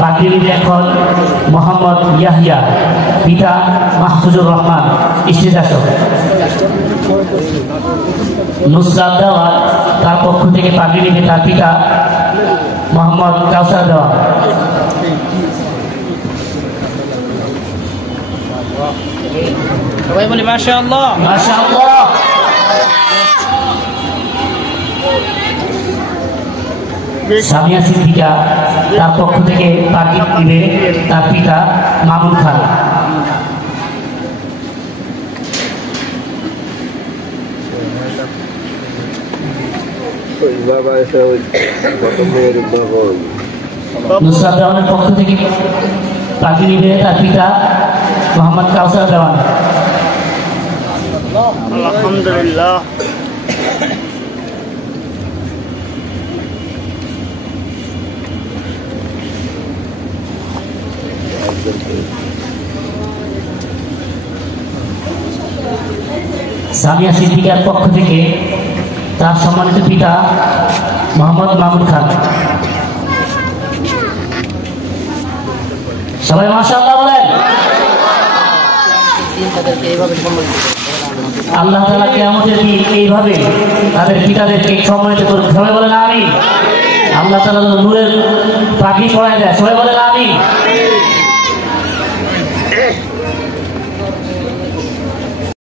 পাগড়ি এখন মোহাম্মদ ইয়াহিয়া, পিতা মাহফুজুর রহমান, স্টেজ আসক। নুসরাত দেওয়ান, তার পক্ষ থেকে পাগড়ি নিবে তার পিতা মোহাম্মদ কাউসার দেওয়ান। সবাই বলি মাশাআল্লাহ মাশাআল্লাহ। সামিয়া সিদ্দিকা, তার পক্ষ থেকে পাগড়ি নিবে তার পিতা মামুন খান। নুসরাত দেওয়ানের পক্ষ থেকে পাগড়ি নিবে তার পিতা মোহাম্মদ কাউসার দেওয়ান। আলহামদুলিল্লাহ। সামিয়া সিদ্দিকার পক্ষ থেকে তার সম্মানিত পিতা মোহাম্মদ মামুন খান। সবাই মাশাআল্লাহ বলেন। আল্লাহ তাআলা কিয়ামতের দিন এইভাবে তাদের পিতাদেরকে সম্মানিত করবে। সবাই বলেন আমিন। আল্লাহ তাআলা নূরের পাখি পড়ায় দেয়। সবাই বলেন আমিন।